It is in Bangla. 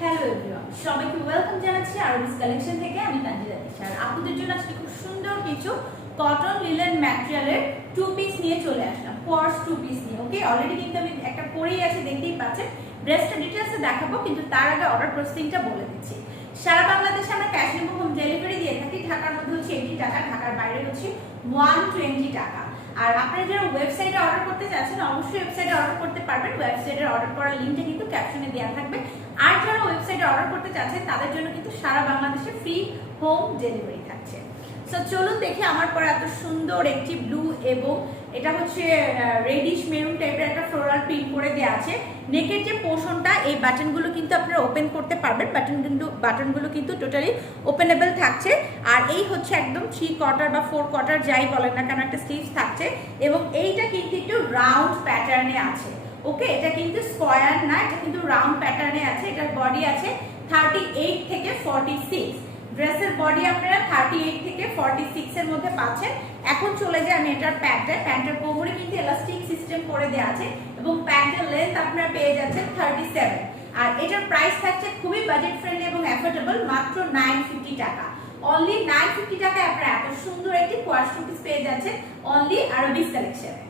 হ্যালো সবাইকে ওয়েলকাম জানাচ্ছি আরবিস কালেকশন থেকে, আমি তানজিলা আপুদের জন্য আজকে খুব সুন্দর কিছু কটন লিলেন ম্যাটেরিয়ালের টু পিস নিয়ে চলে আসলাম পর্স টু পিস নিয়ে ওকে অলরেডি কিন্তু আমি একটা পরেই আছে, দেখতেই পাচ্ছেন। ড্রেসটা ডিটেলসে দেখাবো, কিন্তু তার আগে অর্ডার প্রসেসিংটা বলে দিচ্ছি। সারা বাংলাদেশে আমরা ক্যাশ অন হোম ডেলিভারি দিয়ে থাকি, ঢাকার মধ্যে হচ্ছে এইটি টাকা, ঢাকার বাইরে হচ্ছে ওয়ান টোয়েন্টি টাকা। আর আপনারা যারা ওয়েবসাইটে অর্ডার করতে চাচ্ছেন, অবশ্যই ওয়েবসাইটে অর্ডার করতে পারবেন। ওয়েবসাইটে অর্ডার করার লিঙ্কটা কিন্তু ক্যাপশনে দেওয়া থাকবে। আর অর্ডার করতে চাচ্ছেন তাদের জন্য কিন্তু সারা বাংলাদেশে ফ্রি হোম ডেলিভারি থাকছে। সো চলুন দেখি আমার পরে এত সুন্দর একটি ব্লু এবং এটা হচ্ছে রেডিশ মেরুন টাইপের একটা ফ্লোরাল প্রিন্ট করে দেওয়া আছে। নেকের যে পোর্শনটা এই বাটনগুলো কিন্তু আপনারা ওপেন করতে পারবেন। বাটন কিন্তু বাটনগুলো কিন্তু টোটালি ওপেনেবল থাকছে। আর এই হচ্ছে একদম থ্রি কোয়ার্টার বা ফোর কোয়ার্টার যাই বলেন না কেন, একটা স্লিভস থাকছে। এবং এইটা কিন্তু একটু রাউন্ড প্যাটার্নে আছে। ওকে এটা কিন্তু স্কোয়ার না, এটা কিন্তু রাউন্ড প্যাটার্নে আছে, এটার বডি আছে থার্টি এইট থেকে ফর্টি সিক্স ড্রেসের বডি আপনারা থার্টি এইট থেকে ফর্টি সিক্স এর মধ্যে পাচ্ছেন। এখন চলে যায় আমি এটার প্যান্টে প্যান্টের কোমরে কিন্তু এলাস্টিক সিস্টেম করে দেওয়া আছে এবং প্যান্টের লেন্থ আপনারা পেয়ে যাচ্ছেন থার্টি সেভেন আর এটার প্রাইস থাকছে খুবই বাজেট ফ্রেন্ডলি এবং অ্যাফোর্ডেবল মাত্র নাইন ফিফটি টাকা। অনলি নাইন ফিফটি টাকায় আপনারা এত সুন্দর একটি কোয়াশ পেয়ে যাচ্ছেন। অনলি আরবিস কালেকশনে